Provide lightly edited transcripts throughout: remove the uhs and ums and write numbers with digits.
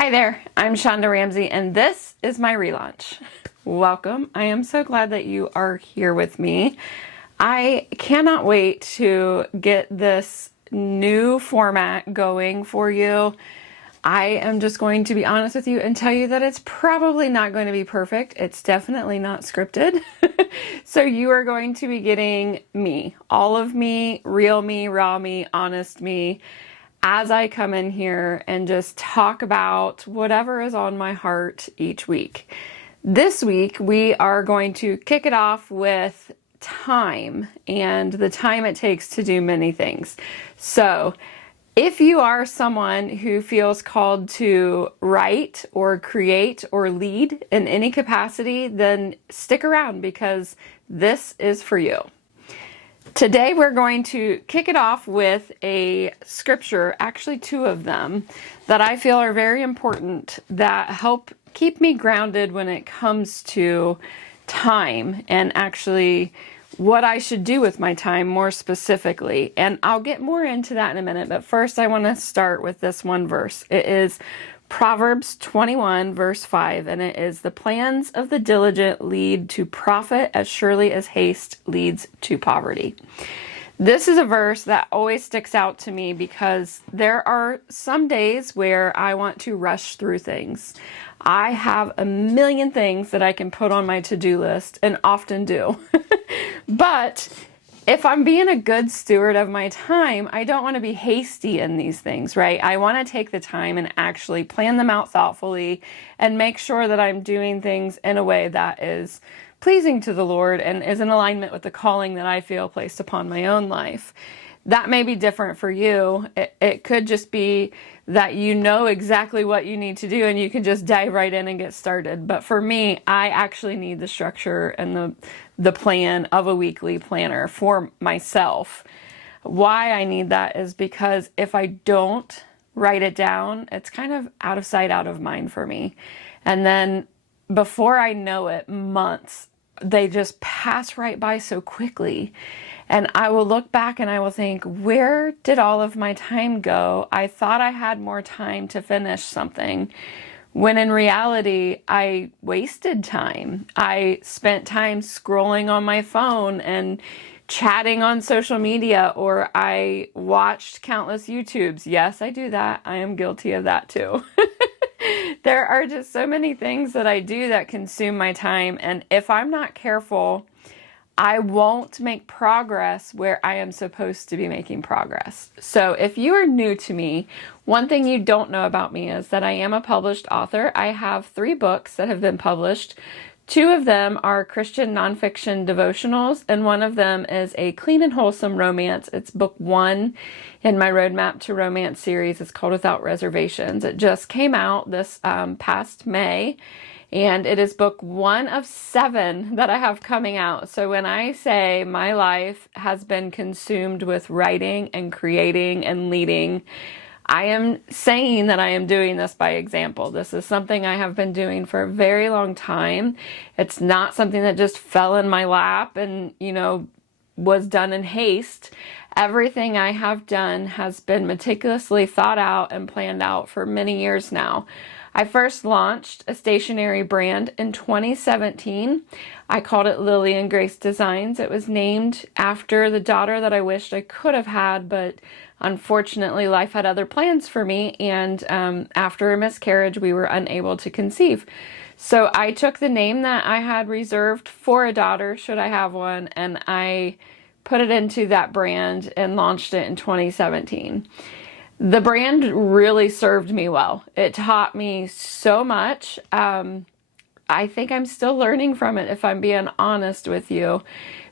Hi there, I'm Shonda Ramsey, and this is my relaunch. Welcome. I am so glad that you are here with me. I cannot wait to get this new format going for you. I am just going to be honest with you and tell you that it's probably not going to be perfect. It's definitely not scripted. So you are going to be getting me, all of me, real me, raw me, honest me, as I come in here and just talk about whatever is on my heart each week. This week, we are going to kick it off with time and the time it takes to do many things. So, if you are someone who feels called to write or create or lead in any capacity, then stick around because this is for you. Today we're going to kick it off with a scripture, actually two of them, that I feel are very important that help keep me grounded when it comes to time and actually what I should do with my time more specifically. And I'll get more into that in a minute, but first I want to start with this one verse. It is Proverbs 21 verse 5, and it is, "The plans of the diligent lead to profit as surely as haste leads to poverty." This is a verse that always sticks out to me because there are some days where I want to rush through things. I have a million things that I can put on my to-do list and often do. But if I'm being a good steward of my time, I don't want to be hasty in these things, right? I want to take the time and actually plan them out thoughtfully and make sure that I'm doing things in a way that is pleasing to the Lord and is in alignment with the calling that I feel placed upon my own life. That may be different for you. It could just be that you know exactly what you need to do and you can just dive right in and get started. But for me, I actually need the structure and the plan of a weekly planner for myself. Why I need that is because if I don't write it down, it's kind of out of sight, out of mind for me. And then before I know it, months, they just pass right by so quickly. And I will look back and I will think, where did all of my time go? I thought I had more time to finish something, when in reality, I wasted time. I spent time scrolling on my phone and chatting on social media, or I watched countless YouTubes. Yes, I do that. I am guilty of that too. There are just so many things that I do that consume my time, and if I'm not careful, I won't make progress where I am supposed to be making progress. So if you are new to me, one thing you don't know about me is that I am a published author. I have 3 books that have been published. 2 of them are Christian nonfiction devotionals, and one of them is a clean and wholesome romance. It's book 1 in my Roadmap to Romance series. It's called Without Reservations. It just came out this past May. And it is book 1 of 7 that I have coming out. So when I say my life has been consumed with writing and creating and leading, I am saying that I am doing this by example. This is something I have been doing for a very long time. It's not something that just fell in my lap and, was done in haste. Everything I have done has been meticulously thought out and planned out for many years now. I first launched a stationery brand in 2017. I called it Lily and Grace Designs. It was named after the daughter that I wished I could have had, but unfortunately life had other plans for me, and after a miscarriage we were unable to conceive. So I took the name that I had reserved for a daughter, should I have one, and I put it into that brand and launched it in 2017. The brand really served me well. It taught me so much. I think I'm still learning from it, if I'm being honest with you,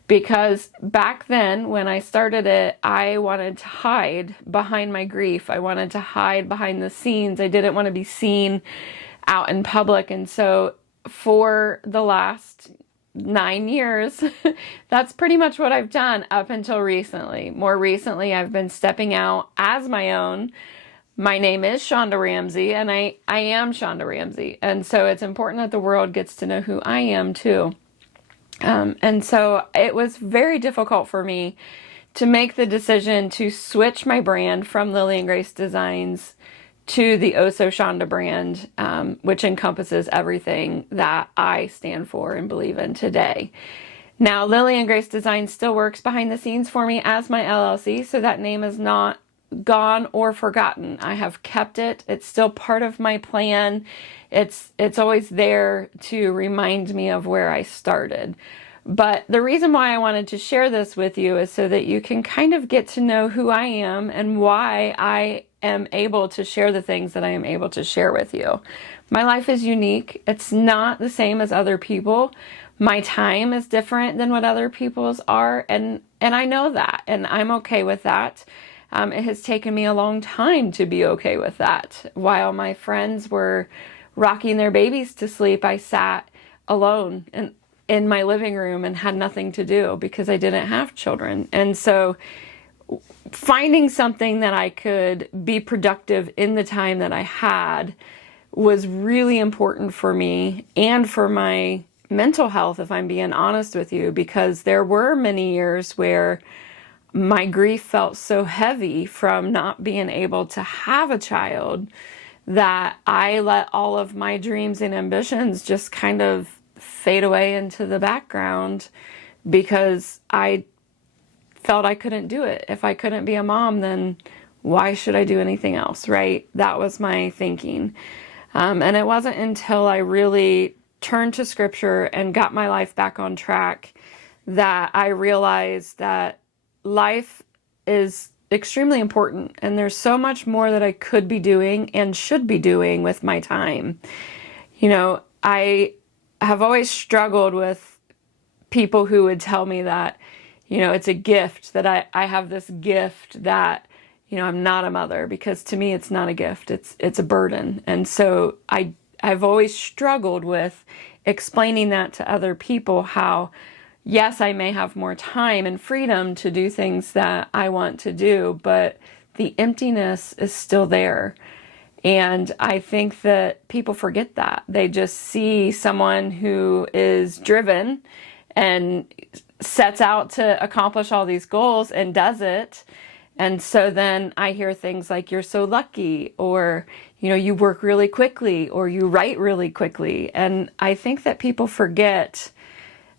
because back then when I started it, I wanted to hide behind my grief. I wanted to hide behind the scenes. I didn't want to be seen out in public. And so for the last 9 years, that's pretty much what I've done up until recently. More recently, I've been stepping out as my own. My name is Shonda Ramsey, and I am Shonda Ramsey. And so it's important that the world gets to know who I am too. And so it was very difficult for me to make the decision to switch my brand from Lily and Grace Designs to the Oso Shonda brand, which encompasses everything that I stand for and believe in today. Now, Lily and Grace Design still works behind the scenes for me as my LLC, so that name is not gone or forgotten. I have kept it. It's still part of my plan. It's always there to remind me of where I started. But the reason why I wanted to share this with you is so that you can kind of get to know who I am and why I am able to share the things that I am able to share with you. My life is unique. It's not the same as other people. My time is different than what other people's are, and I know that, and I'm okay with that. It has taken me a long time to be okay with that. While my friends were rocking their babies to sleep, I sat alone in my living room and had nothing to do because I didn't have children. And so finding something that I could be productive in the time that I had was really important for me and for my mental health, if I'm being honest with you, because there were many years where my grief felt so heavy from not being able to have a child that I let all of my dreams and ambitions just kind of fade away into the background because I felt I couldn't do it. If I couldn't be a mom, then why should I do anything else, right? That was my thinking. And it wasn't until I really turned to scripture and got my life back on track that I realized that life is extremely important and there's so much more that I could be doing and should be doing with my time. You know, I have always struggled with people who would tell me that, you know, it's a gift, that I have this gift that, you know, I'm not a mother, because to me it's not a gift, it's a burden. And so I've always struggled with explaining that to other people, how yes, I may have more time and freedom to do things that I want to do, but the emptiness is still there. And I think that people forget that. They just see someone who is driven and sets out to accomplish all these goals and does it. And so then I hear things like, you're so lucky, or, you know, you work really quickly, or you write really quickly. And I think that people forget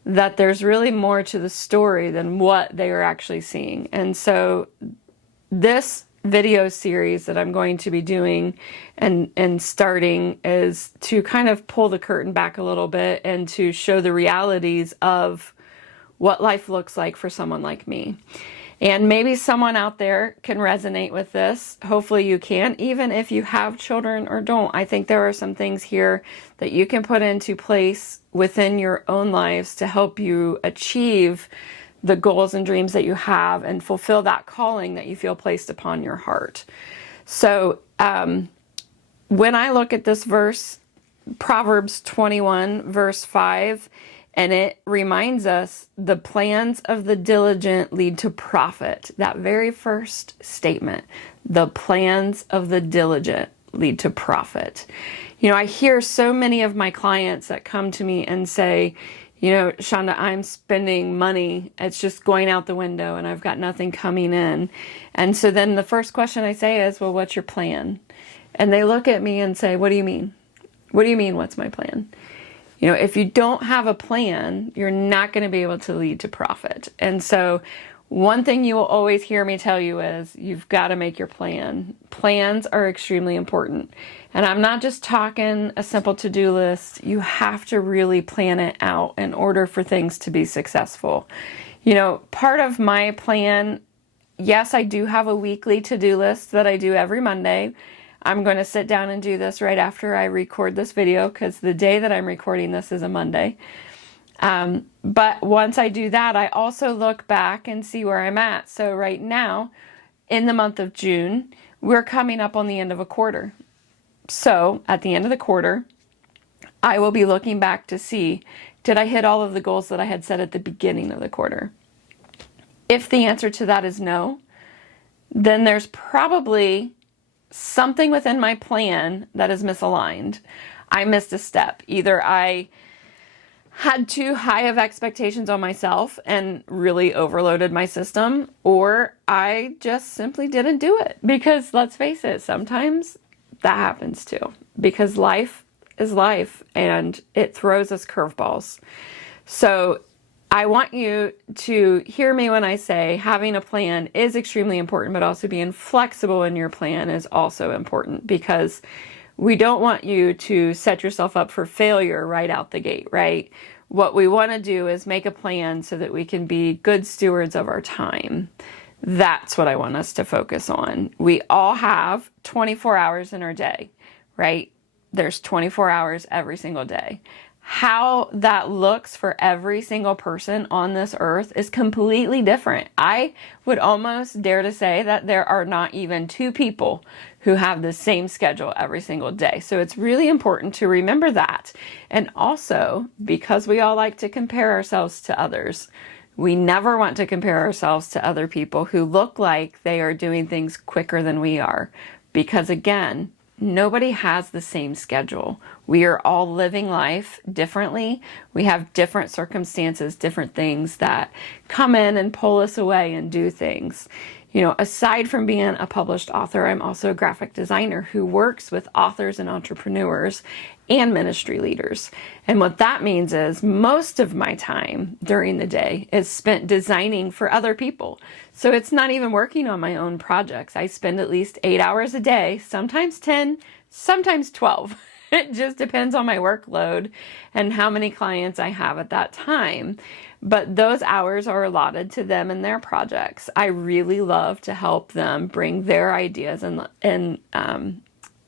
that there's really more to the story than what they are actually seeing. And so this video series that I'm going to be doing and starting is to kind of pull the curtain back a little bit and to show the realities of what life looks like for someone like me. And maybe someone out there can resonate with this. Hopefully you can, even if you have children or don't. I think there are some things here that you can put into place within your own lives to help you achieve the goals and dreams that you have and fulfill that calling that you feel placed upon your heart. So when I look at this verse, Proverbs 21, verse 5, and it reminds us, the plans of the diligent lead to profit. That very first statement, the plans of the diligent lead to profit. You know, I hear so many of my clients that come to me and say, you know, Shonda, I'm spending money. It's just going out the window and I've got nothing coming in. And so then the first question I say is, well, what's your plan? And they look at me and say, what do you mean? What do you mean, what's my plan? You know, if you don't have a plan, you're not going to be able to lead to profit. And so one thing you will always hear me tell you is you've got to make your plan. Plans are extremely important. And I'm not just talking a simple to-do list. You have to really plan it out in order for things to be successful. You know, part of my plan, yes, I do have a weekly to-do list that I do every Monday. I'm going to sit down and do this right after I record this video, because the day that I'm recording this is a Monday. But once I do that, I also look back and see where I'm at. So right now, in the month of June, we're coming up on the end of a quarter. So at the end of the quarter, I will be looking back to see, did I hit all of the goals that I had set at the beginning of the quarter? If the answer to that is no, then there's probably something within my plan that is misaligned. I missed a step. Either I had too high of expectations on myself and really overloaded my system, or I just simply didn't do it. Because let's face it, sometimes that happens too, because life is life and it throws us curveballs. So I want you to hear me when I say having a plan is extremely important, but also being flexible in your plan is also important, because we don't want you to set yourself up for failure right out the gate, right? What we want to do is make a plan so that we can be good stewards of our time. That's what I want us to focus on. We all have 24 hours in our day, right? There's 24 hours every single day. How that looks for every single person on this earth is completely different. I would almost dare to say that there are not even two people who have the same schedule every single day. So it's really important to remember that. And also, because we all like to compare ourselves to others, we never want to compare ourselves to other people who look like they are doing things quicker than we are. Because again, nobody has the same schedule. We are all living life differently. We have different circumstances, different things that come in and pull us away and do things. You know, aside from being a published author, I'm also a graphic designer who works with authors and entrepreneurs and ministry leaders. And what that means is most of my time during the day is spent designing for other people. So it's not even working on my own projects. I spend at least 8 hours a day, sometimes 10, sometimes 12. It just depends on my workload and how many clients I have at that time. But those hours are allotted to them and their projects. I really love to help them bring their ideas and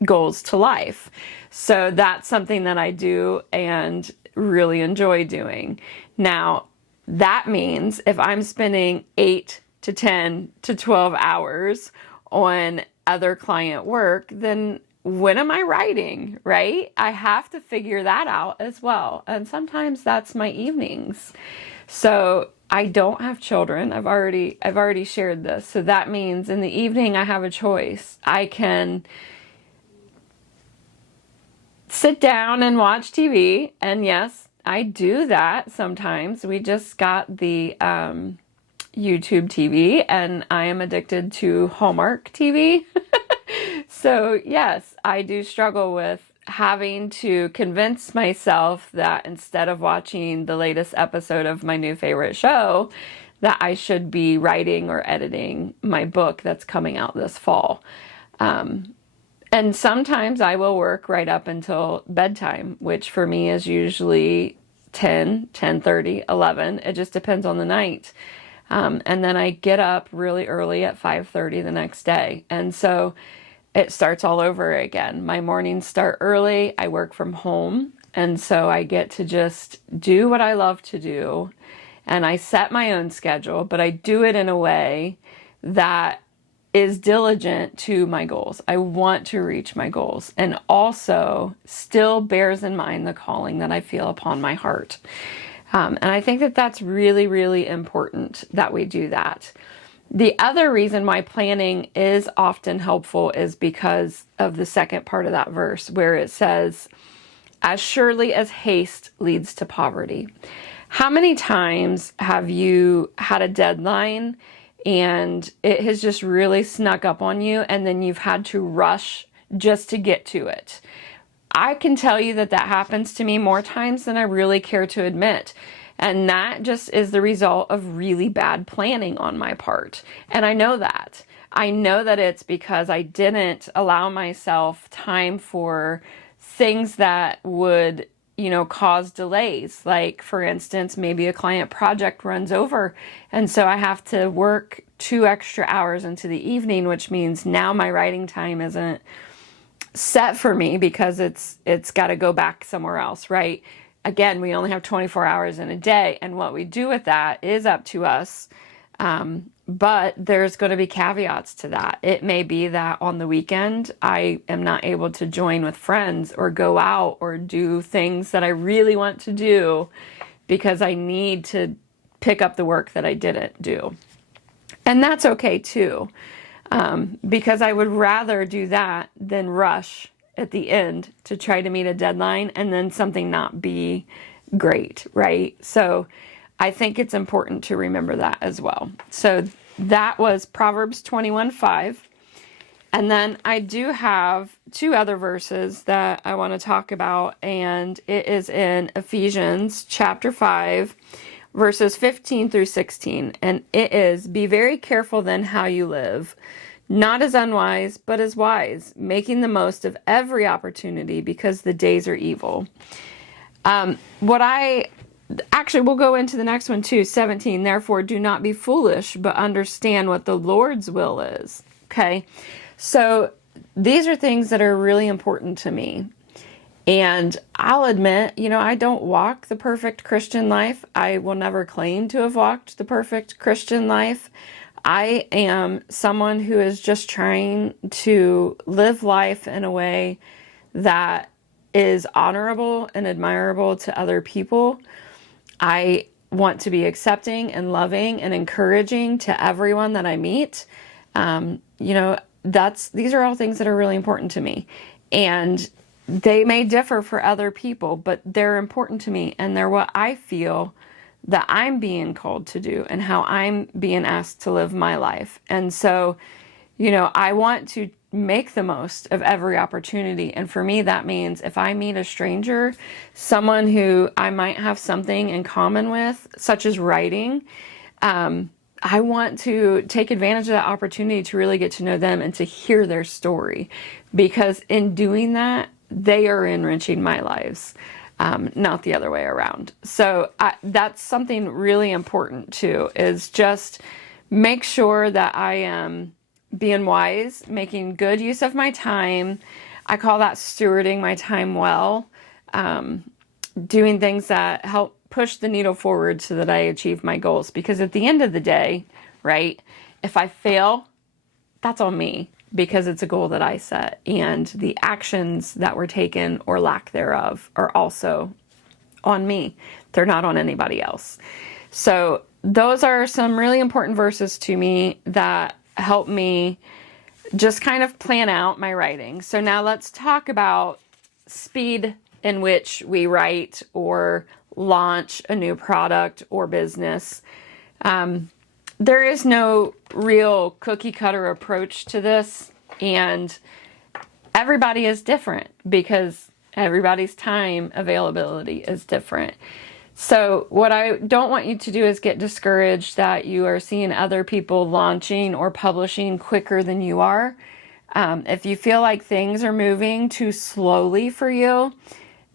goals to life. So that's something that I do and really enjoy doing. Now, that means if I'm spending 8 to 10 to 12 hours on other client work, then when am I writing, right? I have to figure that out as well. And sometimes that's my evenings. So I don't have children. I've already shared this. So that means in the evening I have a choice. I can sit down and watch TV. And yes, I do that sometimes. We just got the YouTube TV and I am addicted to Hallmark TV. So yes, I do struggle with having to convince myself that instead of watching the latest episode of my new favorite show, that I should be writing or editing my book that's coming out this fall. And sometimes I will work right up until bedtime, which for me is usually 10, 10:30, 11. It just depends on the night. And then I get up really early at 5:30 the next day. And so it starts all over again. My mornings start early. I work from home. And so I get to just do what I love to do. And I set my own schedule, but I do it in a way that is diligent to my goals. I want to reach my goals and also still bears in mind the calling that I feel upon my heart. And I think that that's really, really important that we do that. The other reason why planning is often helpful is because of the second part of that verse where it says, as surely as haste leads to poverty. How many times have you had a deadline and it has just really snuck up on you and then you've had to rush just to get to it? I can tell you that that happens to me more times than I really care to admit. And that just is the result of really bad planning on my part. And I know that. I know that it's because I didn't allow myself time for things that would, cause delays. Like, for instance, maybe a client project runs over. And so I have to work 2 extra hours into the evening, which means now my writing time isn't set for me because it's got to go back somewhere else, right? Again, we only have 24 hours in a day, and what we do with that is up to us. But there's going to be caveats to that. It may be that on the weekend, I am not able to join with friends or go out or do things that I really want to do because I need to pick up the work that I didn't do. And that's okay too, because I would rather do that than rush at the end to try to meet a deadline and then something not be great, right? So I think it's important to remember that as well. So that was Proverbs 21:5. And then I do have two other verses that I want to talk about, and it is in Ephesians chapter 5, verses 15 through 16. And it is, "Be very careful then how you live, not as unwise, but as wise, making the most of every opportunity because the days are evil." We'll go into the next one too, 17. "Therefore, do not be foolish, but understand what the Lord's will is." Okay. So these are things that are really important to me. And I'll admit, I don't walk the perfect Christian life. I will never claim to have walked the perfect Christian life. I am someone who is just trying to live life in a way that is honorable and admirable to other people. I want to be accepting and loving and encouraging to everyone that I meet. These are all things that are really important to me. And they may differ for other people, but they're important to me, and they're what I feel that I'm being called to do and how I'm being asked to live my life. And so, I want to make the most of every opportunity. And for me, that means if I meet a stranger, someone who I might have something in common with, such as writing, I want to take advantage of that opportunity to really get to know them and to hear their story, because in doing that, they are enriching my lives, not the other way around. So that's something really important too, is just make sure that I am being wise, making good use of my time. I call that stewarding my time well, doing things that help push the needle forward so that I achieve my goals. Because at the end of the day, right, if I fail, that's on me, because it's a goal that I set, and the actions that were taken or lack thereof are also on me. They're not on anybody else. So those are some really important verses to me that help me just kind of plan out my writing. So now let's talk about speed in which we write or launch a new product or business. There is no real cookie cutter approach to this, and everybody is different because everybody's time availability is different. So what I don't want you to do is get discouraged that you are seeing other people launching or publishing quicker than you are. If you feel like things are moving too slowly for you,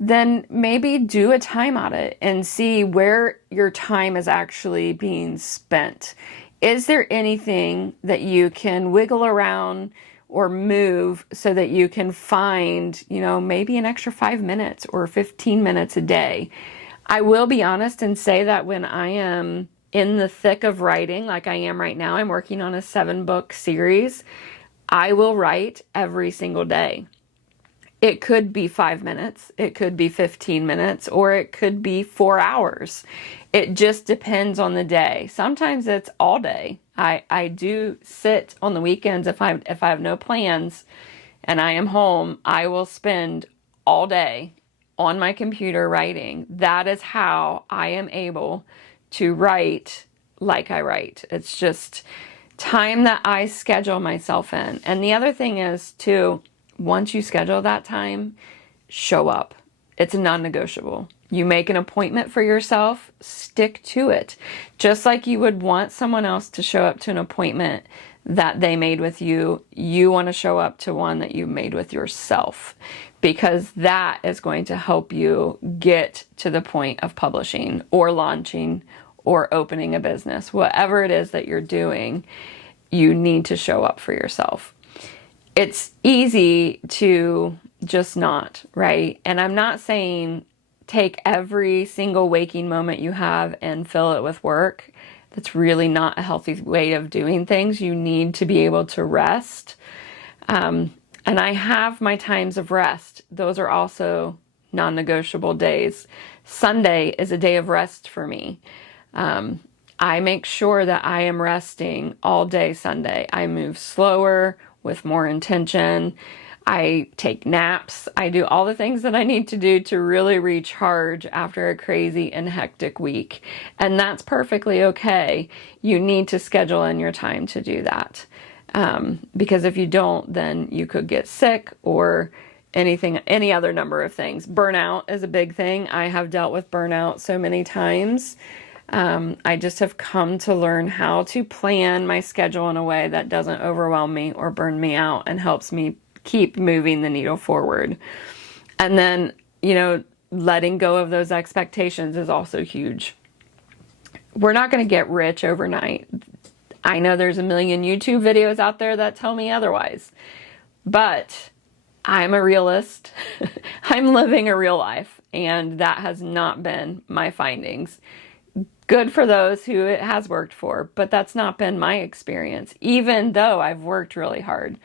then maybe do a time audit and see where your time is actually being spent. Is there anything that you can wiggle around or move so that you can find, maybe an extra 5 minutes or 15 minutes a day? I will be honest and say that when I am in the thick of writing, like I am right now, I'm working on a 7-book series. I will write every single day. It could be 5 minutes, it could be 15 minutes, or it could be 4 hours. It just depends on the day. Sometimes it's all day. I do sit on the weekends if I have no plans and I am home, I will spend all day on my computer writing. That is how I am able to write like I write. It's just time that I schedule myself in. And the other thing is too, once you schedule that time, show up. It's non-negotiable. You make an appointment for yourself, stick to it. Just like you would want someone else to show up to an appointment that they made with you, you want to show up to one that you made with yourself, because that is going to help you get to the point of publishing or launching or opening a business. Whatever it is that you're doing, you need to show up for yourself. It's easy to just not, right? And I'm not saying take every single waking moment you have and fill it with work. That's really not a healthy way of doing things. You need to be able to rest. And I have my times of rest. Those are also non-negotiable days. Sunday is a day of rest for me. I make sure that I am resting all day Sunday. I move slower with more intention. I take naps. I do all the things that I need to do to really recharge after a crazy and hectic week. And that's perfectly okay. You need to schedule in your time to do that. Because if you don't, then you could get sick or any other number of things. Burnout is a big thing. I have dealt with burnout so many times. I just have come to learn how to plan my schedule in a way that doesn't overwhelm me or burn me out and helps me keep moving the needle forward. And then, letting go of those expectations is also huge. We're not going to get rich overnight. I know there's a million YouTube videos out there that tell me otherwise, but I'm a realist. I'm living a real life, and that has not been my findings. Good for those who it has worked for, but that's not been my experience, even though I've worked really hard.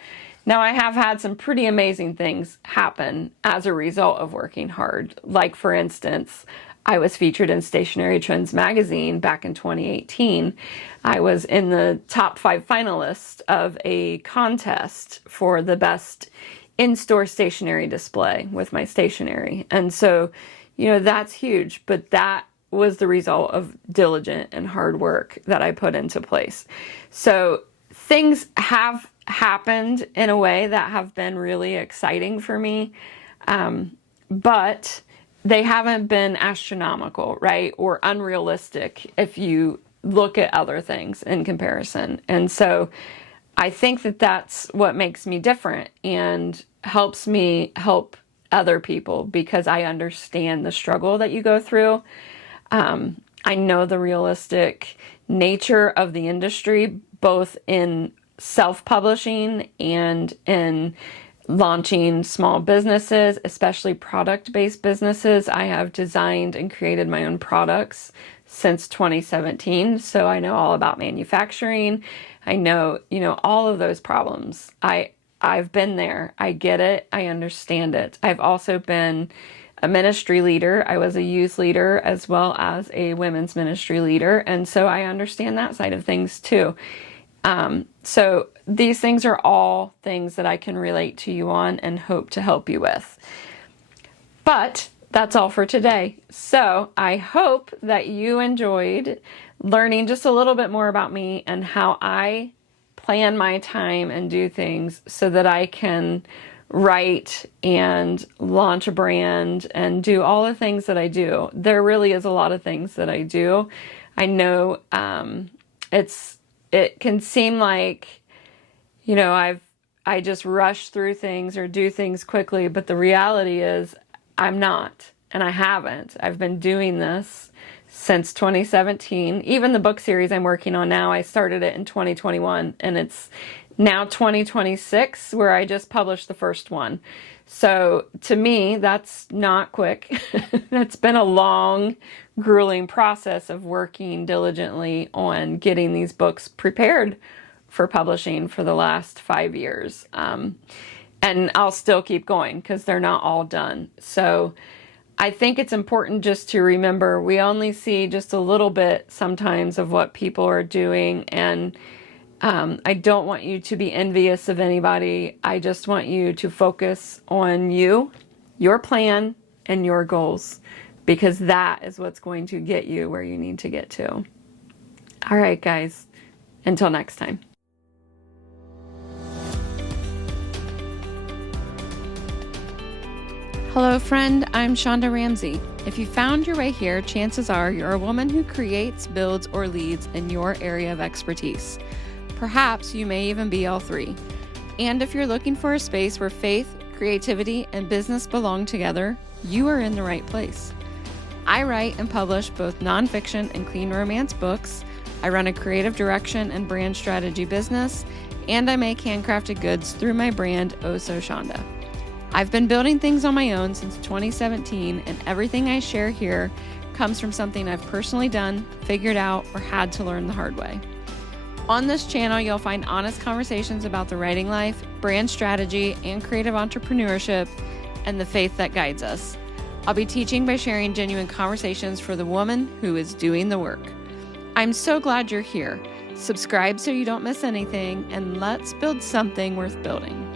Now, I have had some pretty amazing things happen as a result of working hard. Like, for instance, I was featured in Stationery Trends magazine back in 2018. I was in the top 5 finalists of a contest for the best in-store stationery display with my stationery. And so, that's huge, but that was the result of diligent and hard work that I put into place. So things have happened in a way that have been really exciting for me, but they haven't been astronomical, right? Or unrealistic if you look at other things in comparison. And so I think that that's what makes me different and helps me help other people, because I understand the struggle that you go through. I know the realistic nature of the industry, both in self-publishing and in launching small businesses, especially product-based businesses. I have designed and created my own products since 2017, so I know all about manufacturing. I know, all of those problems. I've been there. I get it. I understand it. I've also been a ministry leader. I was a youth leader as well as a women's ministry leader, and so I understand that side of things too. So these things are all things that I can relate to you on and hope to help you with. But that's all for today. So I hope that you enjoyed learning just a little bit more about me and how I plan my time and do things so that I can write and launch a brand and do all the things that I do. There really is a lot of things that I do. I know it can seem like, I just rush through things or do things quickly, but the reality is I'm not, and I haven't. I've been doing this since 2017. Even the book series I'm working on now, I started it in 2021, and it's now 2026 where I just published the first one. So to me, that's not quick. It's been a long, grueling process of working diligently on getting these books prepared for publishing for the last 5 years. And I'll still keep going because they're not all done. So I think it's important just to remember we only see just a little bit sometimes of what people are doing, and I don't want you to be envious of anybody. I just want you to focus on you, your plan, and your goals, because that is what's going to get you where you need to get to. All right, guys, until next time. Hello, friend. I'm Shonda Ramsey. If you found your way here, chances are you're a woman who creates, builds, or leads in your area of expertise. Perhaps you may even be all three. And if you're looking for a space where faith, creativity, and business belong together, you are in the right place. I write and publish both nonfiction and clean romance books. I run a creative direction and brand strategy business, and I make handcrafted goods through my brand, Oh So Shonda. I've been building things on my own since 2017, and everything I share here comes from something I've personally done, figured out, or had to learn the hard way. On this channel, you'll find honest conversations about the writing life, brand strategy, and creative entrepreneurship, and the faith that guides us. I'll be teaching by sharing genuine conversations for the woman who is doing the work. I'm so glad you're here. Subscribe so you don't miss anything, and let's build something worth building.